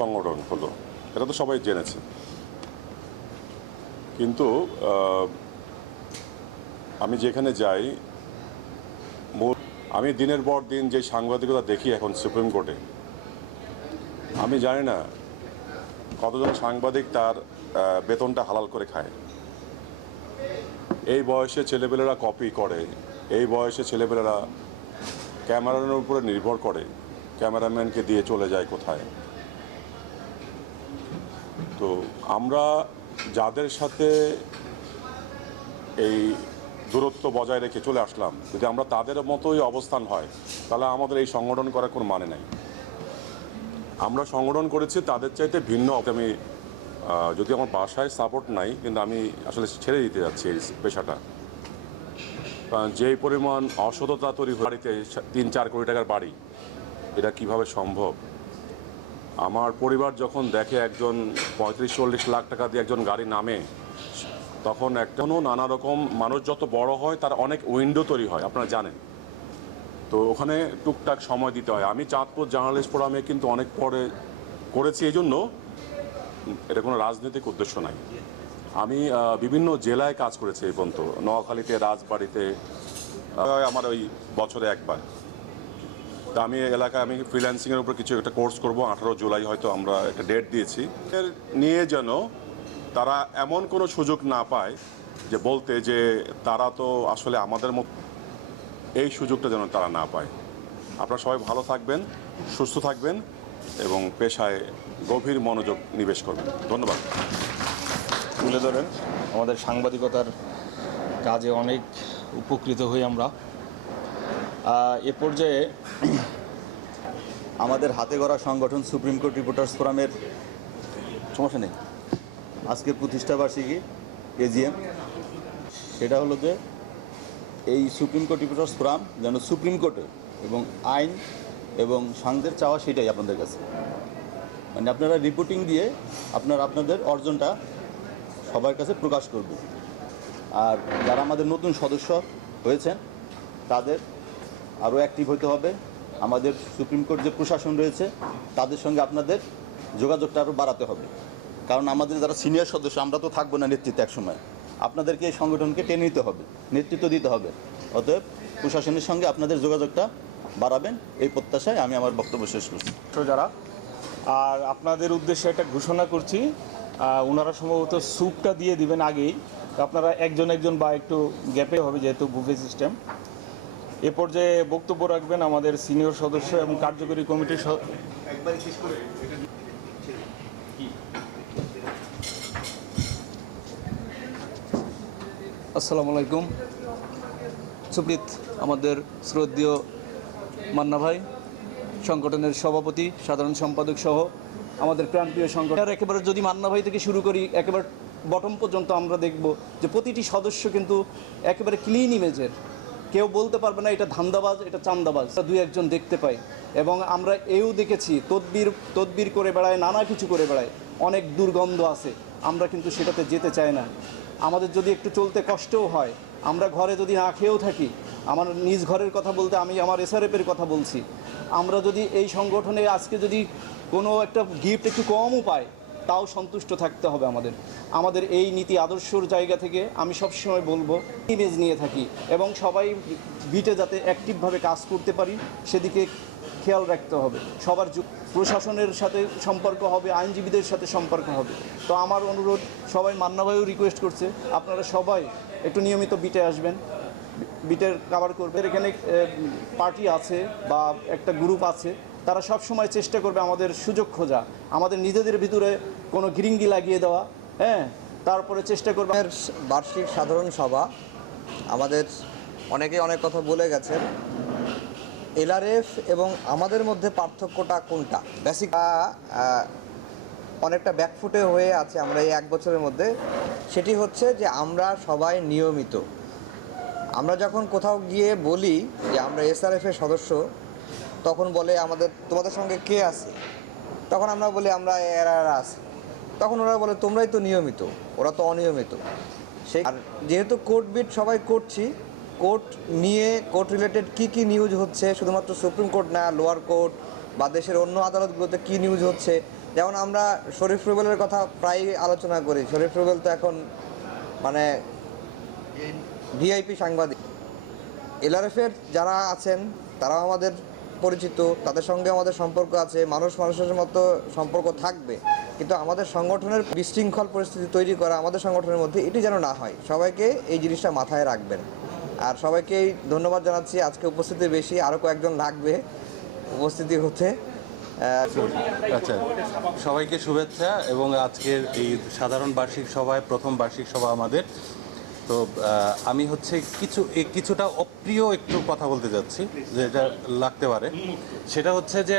সংগঠন হলো, এটা তো সবাই জেনেছে। কিন্তু আমি যেখানে যাই আমি দিনের পর দিন যে সাংবাদিকতা দেখি এখন সুপ্রিম কোর্টে, আমি জানি না কতজন সাংবাদিক তার বেতনটা হালাল করে খায়। এই বয়সে ছেলেপেলেরা কপি করে, এই বয়সে ছেলেপেলেরা ক্যামেরার উপরে নির্ভর করে, ক্যামেরাম্যানকে দিয়ে চলে যায় কোথায়। তো আমরা যাদের সাথে এই দূরত্ব বজায় রেখে চলে আসলাম, যদি আমরা তাদের মতোই অবস্থান হয়, তাহলে আমাদের এই সংগঠন করার কোনো মানে নাই। আমরা সংগঠন করেছি তাদের চাইতে ভিন্ন। আমি যদি আমার বাসায় সাপোর্ট নাই, কিন্তু আমি আসলে ছেড়ে দিতে যাচ্ছি এই পেশাটা। কারণ যেই পরিমাণ অসততা তৈরি বাড়িতে তিন চার কোটি টাকার বাড়ি, এটা কীভাবে সম্ভব? আমার পরিবার যখন দেখে একজন পঁয়ত্রিশ, চল্লিশ লাখ টাকা দিয়ে একজন গাড়ি নামে, তখন একটাও নানা রকম মানুষ যত বড় হয়, তার অনেক উইন্ডো তৈরি হয়, আপনারা জানেন। তো ওখানে টুকটাক সময় দিতে হয়। আমি চাঁদপুর জার্নালিস্ট ফোরামে কিন্তু অনেক পরে করেছি এই জন্য এটা কোনো রাজনৈতিক উদ্দেশ্য নাই। আমি বিভিন্ন জেলায় কাজ করেছি এই পর্যন্ত। নোয়াখালীতে, রাজবাড়িতে আমার ওই বছরে একবার। তা আমি এলাকায় আমি ফ্রিল্যান্সিংয়ের উপর কিছু একটা কোর্স করব। আঠারো জুলাই হয়তো আমরা একটা ডেট দিয়েছি। এর নিয়ে যেন তারা এমন কোনো সুযোগ না পায় যে বলতে যে তারা তো আসলে আমাদের মতো, এই সুযোগটা যেন তারা না পায়। আপনারা সবাই ভালো থাকবেন, সুস্থ থাকবেন এবং পেশায় গভীর মনোযোগ নিবেশ করবেন। ধন্যবাদ। তুলে ধরেন, আমাদের সাংবাদিকতার কাজে অনেক উপকৃত হই আমরা। এ পর্যায়ে আমাদের হাতে গড়া সংগঠন সুপ্রিম কোর্ট রিপোর্টার্স ফোরামের সমস্যা নেই। আজকের প্রতিষ্ঠাবার্ষিকী এজিএম সেটা হলো যে এই সুপ্রিম কোর্ট রিপোর্টার্স ফোরাম যেন সুপ্রিম কোর্টে এবং আইন এবং সাংদের চাওয়া সেটাই আপনাদের কাছে। মানে আপনারা রিপোর্টিং দিয়ে আপনার আপনাদের অর্জনটা সবার কাছে প্রকাশ করবে আর যারা আমাদের নতুন সদস্য হয়েছেন, তাদের আরও অ্যাক্টিভ হতে হবে। আমাদের সুপ্রিম কোর্ট যে প্রশাসন রয়েছে, তাদের সঙ্গে আপনাদের যোগাযোগটা আরও বাড়াতে হবে। কারণ আমাদের যারা সিনিয়র সদস্য, আমরা তো থাকব না নেতৃত্বে একসময়। আপনাদেরকে এই সংগঠনকে টেনে নিতে হবে, নেতৃত্ব দিতে হবে। অতএব প্রশাসনের সঙ্গে আপনাদের যোগাযোগটা বাড়াবেন, এই প্রত্যাশায় আমি আমার বক্তব্য শেষ করছি। যারা আর আপনাদের উদ্দেশ্যে একটা ঘোষণা করছি ওনারা সম্ভবত স্যুপটা দিয়ে দিবেন আগেই। আপনারা একজন একজন বা একটু গ্যাপে হবে যেহেতু বুফে সিস্টেম। এ পর্যায়ে বক্তব্য রাখবেন আমাদের সিনিয়র সদস্য এবং কার্যকরী কমিটির আসসালামু আলাইকুম। সুপ্রিত আমাদের শ্রদ্ধীয় মান্না ভাই সংগঠনের সভাপতি সাধারণ সম্পাদক সহ আমাদের প্রান্তীয় সংগঠন। একেবারে যদি মান্না ভাই থেকে শুরু করি একেবারে বটম পর্যন্ত আমরা দেখব যে প্রতিটি সদস্য কিন্তু একেবারে ক্লিন ইমেজের কেউ বলতে পারবে না এটা ধান্দাবাজ, এটা চান্দাবাজ। দুই একজন দেখতে পাই। এবং আমরা এও দেখেছি, তদবির তদবির করে বেড়ায়, নানা কিছু করে বেড়ায়। অনেক দুর্গন্ধ আছে। আমরা কিন্তু সেটাতে যেতে চাই না। আমাদের যদি একটু চলতে কষ্টও হয়, আমরা ঘরে যদি না খেয়েও থাকি, আমার নিজ ঘরের কথা বলতে আমি আমার এসআরএফের কথা বলছি। আমরা যদি এই সংগঠনে আজকে যদি কোনো একটা গিফট একটু কমও পাই তাও সন্তুষ্ট থাকতে হবে আমাদের। আমাদের এই নীতি আদর্শর জায়গা থেকে আমি সবসময় বলব ইমেজ নিয়ে থাকি এবং সবাই বিটে যাতে অ্যাক্টিভভাবে কাজ করতে পারি, সেদিকে খেয়াল রাখতে হবে। সবার প্রশাসনের সাথে সম্পর্ক হবে, আইনজীবীদের সাথে সম্পর্ক হবে। তো আমার অনুরোধ, সবাই মান্নাভাইও রিকোয়েস্ট করছে, আপনারা সবাই একটু নিয়মিত বিটে আসবেন বিটের কাভার করবে এখানে পার্টি আছে বা একটা গ্রুপ আছে তারা সব সময় চেষ্টা করবে আমাদের সুযোগ খোঁজা, আমাদের নিজেদের ভিতরে কোনো গিরিঙ্গি লাগিয়ে দেওয়া হ্যাঁ? তারপরে চেষ্টা করবে বার্ষিক সাধারণ সভা, আমাদের অনেকে অনেক কথা বলে গেছেন। এলআরএফ এবং আমাদের মধ্যে পার্থক্যটা কোনটা? বেসিক অনেকটা ব্যাকফুটে হয়ে আছে আমরা এই এক বছরের মধ্যে। সেটি হচ্ছে যে আমরা সবাই নিয়মিত। আমরা যখন কোথাও গিয়ে বলি যে আমরা এসআরএফ এর সদস্য তখন বলে আমাদের তোমাদের সঙ্গে কে আছে? তখন আমরা বলি আমরা এরা এরা আছি। তখন ওরা বলে তোমরাই তো নিয়মিত ওরা তো অনিয়মিত। সেই আর যেহেতু কোর্ট বিট সবাই করছি কোর্ট নিয়ে কোর্ট রিলেটেড কি কি নিউজ হচ্ছে শুধুমাত্র সুপ্রিম কোর্ট না লোয়ার কোর্ট বা দেশের অন্য আদালতগুলোতে কি নিউজ হচ্ছে যেমন আমরা শরীফ রুবেলের কথা প্রায়ই আলোচনা করি। শরীফ রুবেল তো এখন মানে ভিআইপি। সাংবাদিক। এলআরএফের যারা আছেন তারাও আমাদের পরিচিত, তাদের সঙ্গে আমাদের সম্পর্ক আছে, মানুষ মানুষের মতো সম্পর্ক থাকবে। কিন্তু আমাদের সংগঠনের বিশৃঙ্খল পরিস্থিতি তৈরি করা আমাদের সংগঠনের মধ্যে এটি যেন না হয়। সবাইকে এই জিনিসটা মাথায় রাখবেন। আর সবাইকেই ধন্যবাদ জানাচ্ছি। আজকে উপস্থিতি বেশি আরও কয়েকজন লাগবে উপস্থিতি হতে। আচ্ছা সবাইকে শুভেচ্ছা এবং আজকের এই সাধারণ বার্ষিক সভায় প্রথম বার্ষিক সভা আমাদের। তো আমি হচ্ছে কিছু কিছুটা অপ্রিয় একটু কথা বলতে যাচ্ছি যেটা লাগতে পারে। সেটা হচ্ছে যে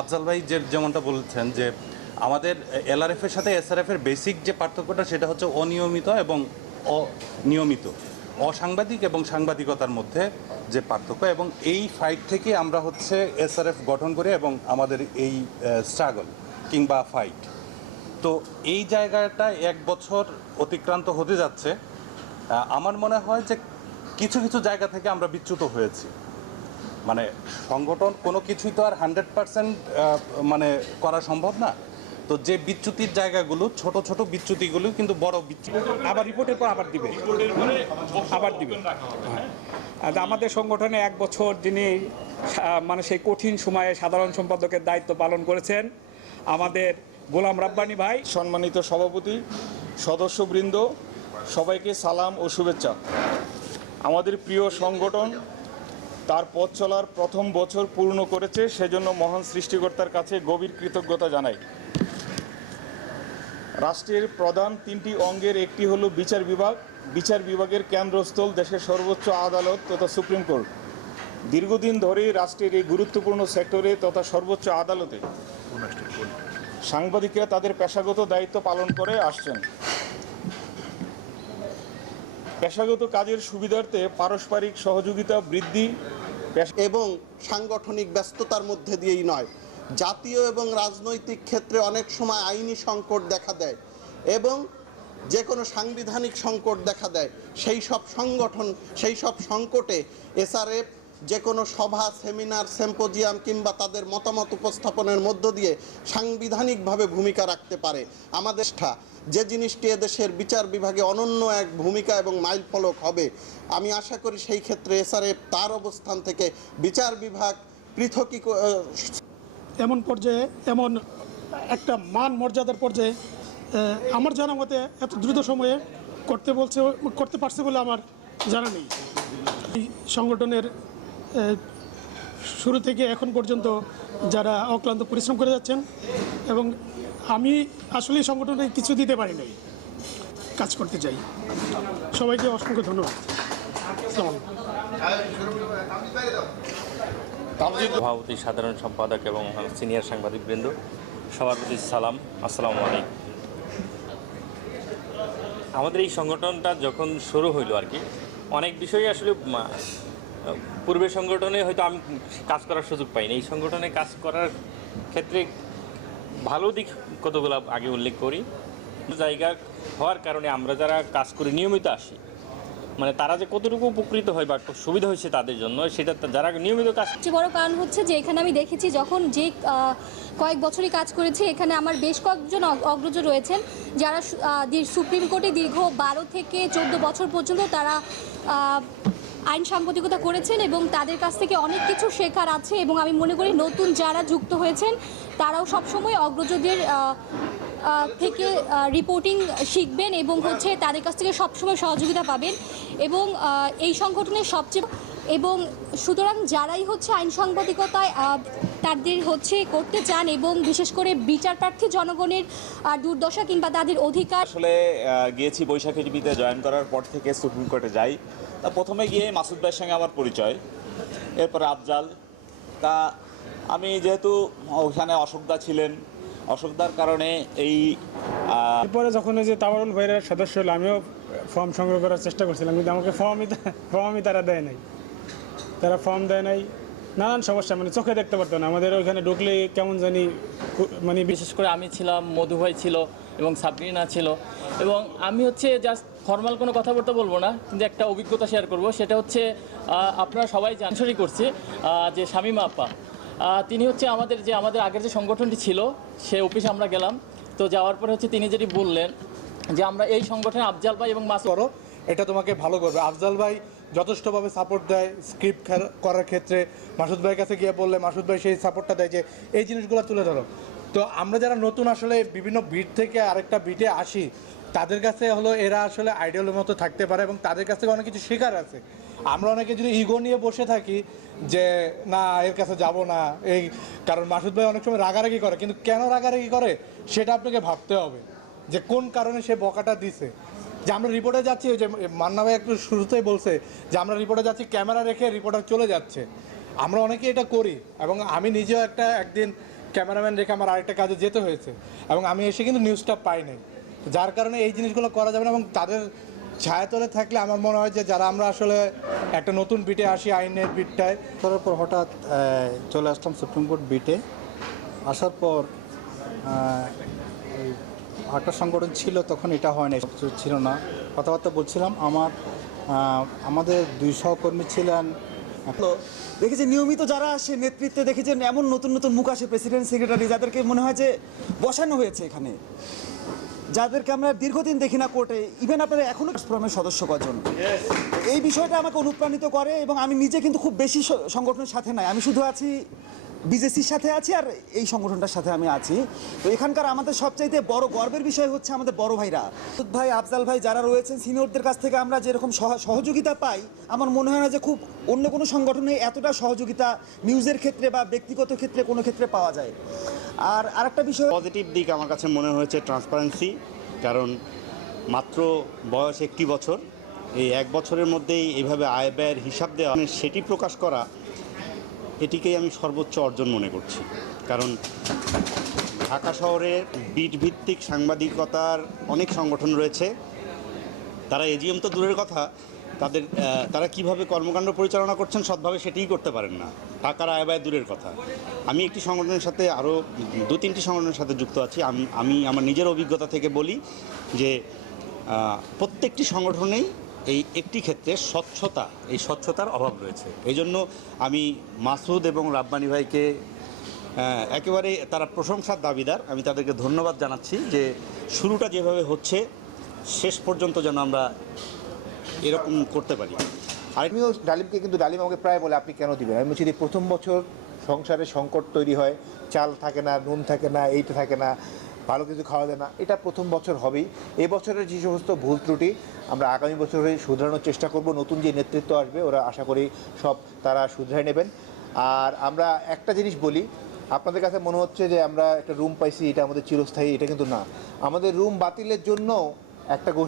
আফজাল ভাই যে যেমনটা বলছেন যে, আমাদের এলআরএফ এর সাথে এসআরএফ এর বেসিক যে পার্থক্যটা, সেটা হচ্ছে অনিয়মিত এবং অনিয়মিত। অসাংবাদিক এবং সাংবাদিকতার মধ্যে যে পার্থক্য এবং এই ফাইট থেকে আমরা হচ্ছে এসআরএফ গঠন করি এবং আমাদের এই স্ট্রাগল কিংবা ফাইট তো এই জায়গাটা এক বছর অতিক্রান্ত হতে যাচ্ছে। আমার মনে হয় যে কিছু কিছু জায়গা থেকে আমরা বিচ্যুত হয়েছি। মানে সংগঠন কোনো কিছুই তো আর হান্ড্রেড পার্সেন্ট মানে করা সম্ভব না। তো যে বিচ্যুতির জায়গাগুলো, ছোট ছোট বিচ্যুতিগুলো কিন্তু বড় বিচ্যুতি। আবার রিপোর্টের পর আবার দিবে। আবার দিবে। হ্যাঁ। আর আমাদের সংগঠনে এক বছর যিনি মানে সেই কঠিন সময়ে সাধারণ সম্পাদকের দায়িত্ব পালন করেছেন, আমাদের গোলাম রাব্বানি ভাই। সম্মানিত সভাপতি, সদস্যবৃন্দ, সবাইকে সালাম ও শুভেচ্ছা। আমাদের প্রিয় সংগঠন তার পথ চলার প্রথম বছর পূর্ণ করেছে, সেজন্য মহান সৃষ্টিকর্তার কাছে গভীর কৃতজ্ঞতা জানাই। রাষ্ট্রের প্রধান তিনটি অঙ্গের একটি হলো বিচার বিভাগ। বিচার বিভাগের কেন্দ্রস্থল দেশের সর্বোচ্চ আদালত তথা সুপ্রিম কোর্ট। দীর্ঘদিন ধরে রাষ্ট্রের এই গুরুত্বপূর্ণ সেক্টরে তথা সর্বোচ্চ আদালতে সাংবাদিকরা তাদের পেশাগত দায়িত্ব পালন করে আসছেন। পেশাগত কাজের সুবিধার্থে পারস্পরিক সহযোগিতা বৃদ্ধি এবং সাংগঠনিক ব্যস্ততার মধ্যে দিয়েই নয়। জাতীয় এবং রাজনৈতিক ক্ষেত্রে অনেক সময় আইনি সংকট দেখা দেয় এবং যে কোনো সাংবিধানিক সংকট দেখা দেয়। সেই সব সংগঠন, সেই সব সংকটে এসআরএফ যে কোনো সভা, সেমিনার, সেম্পোজিয়াম কিংবা তাদের মতামত উপস্থাপনের মধ্য দিয়ে সাংবিধানিকভাবে ভূমিকা রাখতে পারে। আমাদের যে জিনিসটি এদেশের বিচার বিভাগে অনন্য এক ভূমিকা এবং মাইলফলক হবে, আমি আশা করি সেই ক্ষেত্রে এসআরএফ তার অবস্থান থেকে বিচার বিভাগ পৃথকী এমন পর্যায়ে, এমন একটা মান মর্যাদার পর্যায়ে আমার জানা মতে এত দ্রুত সময়ে করতে বলছে, করতে পারছে বলে আমার জানা নেই। সংগঠনের শুরু থেকে এখন পর্যন্ত যারা অক্লান্ত পরিশ্রম করে যাচ্ছেন এবং আমি আসলে সংগঠনে কিছু দিতে পারি নাই, কাজ করতে চাই। সবাইকে অসংখ্য ধন্যবাদ। সভাপতি, সাধারণ সম্পাদক এবং সিনিয়র সাংবাদিকবৃন্দ, সবার প্রতি সালাম, আসসালামু আলাইকুম। আমাদের এই সংগঠনটা যখন শুরু হইল আর কি, অনেক বিষয় আসলে পূর্বের সংগঠনে হয়তো আমি কাজ করার সুযোগ পাইনি। এই সংগঠনে কাজ করার ক্ষেত্রে ভালো দিক কতগুলো আগে উল্লেখ করি। জায়গা হওয়ার কারণে আমরা যারা কাজ করে নিয়মিত আসি। মানে তারা যে কতটুকু উপকৃত হয় বা সুবিধা হয়েছে তাদের জন্য, সেটা যারা নিয়মিত কাজ সবচেয়ে বড় কারণ হচ্ছে যে এখানে আমি দেখেছি যখন যে কয়েক বছরই কাজ করেছি, এখানে আমার বেশ কয়েকজন অগ্রজ রয়েছেন। যারা সুপ্রিম কোর্টে দীর্ঘ বারো থেকে চোদ্দ বছর পর্যন্ত তারা আইন সাংবাদিকতা করেছেন এবং তাদের কাছ থেকে অনেক কিছু শেখার আছে এবং আমি মনে করি নতুন যারা যুক্ত হয়েছেন, তারাও সবসময় অগ্রজদের থেকে রিপোর্টিং শিখবেন এবং হচ্ছে তাদের কাছ থেকে সবসময় সহযোগিতা পাবেন এবং এই সংগঠনের সবচেয়ে এবং সুতরাং যারাই হচ্ছে আইন সাংবাদিকতায় তাদের হচ্ছে করতে চান এবং বিশেষ করে বিচার প্রার্থী জনগণের দুর্দশা কিংবা তাদের অধিকার আসলে গিয়েছি বৈশাখী টিভিতে জয়েন করার পর থেকে সুপ্রিম কোর্টে যাই। তা প্রথমে গিয়ে মাসুদ ভাইয়ের সঙ্গে আমার পরিচয় এরপর আফজাল। তা আমি যেহেতু ওখানে অশোকদা ছিলেন অশোকদার কারণে এই এরপরে যখন ওই যে তাওয়ারুল ভাইয়ের সদস্য হলো আমিও ফর্ম সংগ্রহ করার চেষ্টা করছিলাম কিন্তু আমাকে ফর্মই ফর্মই তারা দেয় নাই। তারা ফর্ম দেয় নাই। নানান সমস্যা মানে চোখে দেখতে পারতো না। আমাদের ওইখানে ঢুকলে কেমন জানি মানে বিশেষ করে আমি ছিলাম মধু ভাই ছিল এবং সাবরিনা ছিল। এবং আমি হচ্ছে জাস্ট ফর্মাল কোনো কথা বলতে বলব না, কিন্তু একটা অভিজ্ঞতা শেয়ার করব। সেটা হচ্ছে আপনারা সবাই জানসরি করছে যে শামিমা আপা। তিনি হচ্ছে আমাদের যে, আমাদের আগের যে সংগঠনটি ছিল, সে অফিসে আমরা গেলাম। তো যাওয়ার পরে হচ্ছে তিনি যেটি বললেন, যে আমরা এই সংগঠনে আফজাল ভাই এবং মাস করো, এটা তোমাকে ভালো করবে। আফজাল ভাই যথেষ্টভাবে সাপোর্ট দেয় স্ক্রিপ্ট করার ক্ষেত্রে। মাসুদ ভাইয়ের কাছে গিয়ে বললে, মাসুদ ভাই সেই সাপোর্টটা দেয় যে, এই জিনিসগুলো তুলে ধরো। তো আমরা যারা নতুন আসলে বিভিন্ন বিট থেকে আরেকটা বিটে আসি তাদের কাছে হলো এরা আসলে আইডিয়ালের মতো থাকতে পারে এবং তাদের কাছ থেকে অনেক কিছু শেখার আছে। আমরা অনেকে যদি ইগো নিয়ে বসে থাকি যে, না, এর কাছে যাব না। এই, কারণ মাসুদ ভাই অনেক সময় রাগারাগি করে, কিন্তু কেন রাগারাগি করে সেটা আপনাকে ভাবতে হবে যে কোন কারণে সে বকাটা দিছে। যে আমরা রিপোর্টে যাচ্ছি যে মান্না ভাই একটু শুরুতেই বলছে যে, আমরা রিপোর্টে যাচ্ছি, ক্যামেরা রেখে রিপোর্টার চলে যাচ্ছে। আমরা অনেকে এটা করি এবং আমি নিজেও একটা, একদিন ক্যামেরাম্যান রেখে আমার আরেকটা কাজে যেতে হয়েছে এবং আমি এসে কিন্তু নিউজটা পাই নাই। যার কারণে এই জিনিসগুলো করা যাবে না এবং তাদের ছায়াতলে থাকলে আমার মনে হয় যে যারা আমরা আসলে একটা নতুন বিটে আসি আইনের বিটটায় করার পর হঠাৎ চলে আসলাম সুপ্রিম কোর্ট বিটে। আসার পর আটটা সংগঠন ছিল তখন এটা হয় না ছিল না। কথাবার্তা বলছিলাম আমার আমাদের দুই সহকর্মী ছিলেন। দেখেছি নিয়মিত যারা আসে নেতৃত্বে দেখেছেন এমন নতুন নতুন মুখ আসে প্রেসিডেন্ট সেক্রেটারি যাদেরকে মনে হয় যে বসানো হয়েছে এখানে। যাদেরকে আমরা দীর্ঘদিন দেখি না কোর্টে ইভেন আপনারা এখনও ফোরামের সদস্য কজন। এই বিষয়টা আমাকে অনুপ্রাণিত করে এবং আমি নিজে কিন্তু খুব বেশি সংগঠনের সাথে নাই। আমি শুধু আছি, বিজেসির সাথে আছি আর এই সংগঠনটার সাথে আমি আছি। তো এখানকার আমাদের সবচাইতে বড় গর্বের বিষয় হচ্ছে আমাদের বড় ভাইরা। ভাই, আফজাল ভাই যারা রয়েছেন, সিনিয়রদের কাছ থেকে আমরা যেরকম সহ- সহযোগিতা পাই, আমার মনে হয় না যে খুব অন্য কোনো সংগঠনে এতটা সহযোগিতা নিউজের ক্ষেত্রে বা ব্যক্তিগত ক্ষেত্রে কোনো ক্ষেত্রে পাওয়া যায়। আর আরেকটা বিষয় পজিটিভ দিক আমার কাছে মনে হয়েছে ট্রান্সপারেন্সি কারণ মাত্র বয়স একটি বছর। এই এক বছরের মধ্যেই এভাবে আয় ব্যয়ের হিসাব দেওয়া মানে সেটি প্রকাশ করা, এটিকেই আমি সর্বোচ্চ অর্জন মনে করছি। কারণ ঢাকা শহরে বিট ভিত্তিক সাংবাদিকতার অনেক সংগঠন রয়েছে। তারা এজিএম তো দূরের কথা, তাদের তারা কীভাবে কর্মকাণ্ড পরিচালনা করছেন, সৎভাবে সেটিই করতে পারেন না। টাকার আয় ব্যয় দূরের কথা। আমি একটি সংগঠনের সাথে আরও দু তিনটি সংগঠনের সাথে যুক্ত আছি। আমি আমি আমার নিজের অভিজ্ঞতা থেকে বলি যে প্রত্যেকটি সংগঠনেই এই একটি ক্ষেত্রে স্বচ্ছতা, এই স্বচ্ছতার অভাব রয়েছে। এই জন্য আমি মাসুদ এবং রাব্বানি ভাইকে একেবারে তারা প্রশংসার দাবিদার। আমি তাদেরকে ধন্যবাদ জানাচ্ছি যে শুরুটা যেভাবে হচ্ছে, শেষ পর্যন্ত যেন আমরা এরকম করতে পারি। আমিও ডালিমকে কিন্তু ডালিম আমাকে প্রায় বলে, আপনি কেন দিবেন? আমি বলছি যে প্রথম বছর সংসারে সংকট তৈরি হয়, চাল থাকে না, নুন থাকে না, এইটা থাকে না, ভালো কিছু খাওয়া যায় না, এটা প্রথম বছর হবেই। এই বছরের যে সমস্ত ভুল ত্রুটি, আমরা আগামী বছরে শুধরানোর চেষ্টা করব। নতুন যে নেতৃত্ব আসবে, ওরা আশা করি সব তারা শুধরাই নেবেন। আর আমরা একটা জিনিস বলি, আপনাদের কাছে মনে হচ্ছে যে আমরা একটা রুম পাইছি, এটা আমাদের চিরস্থায়ী, এটা কিন্তু না। আমাদের রুম বাতিলের জন্য একটা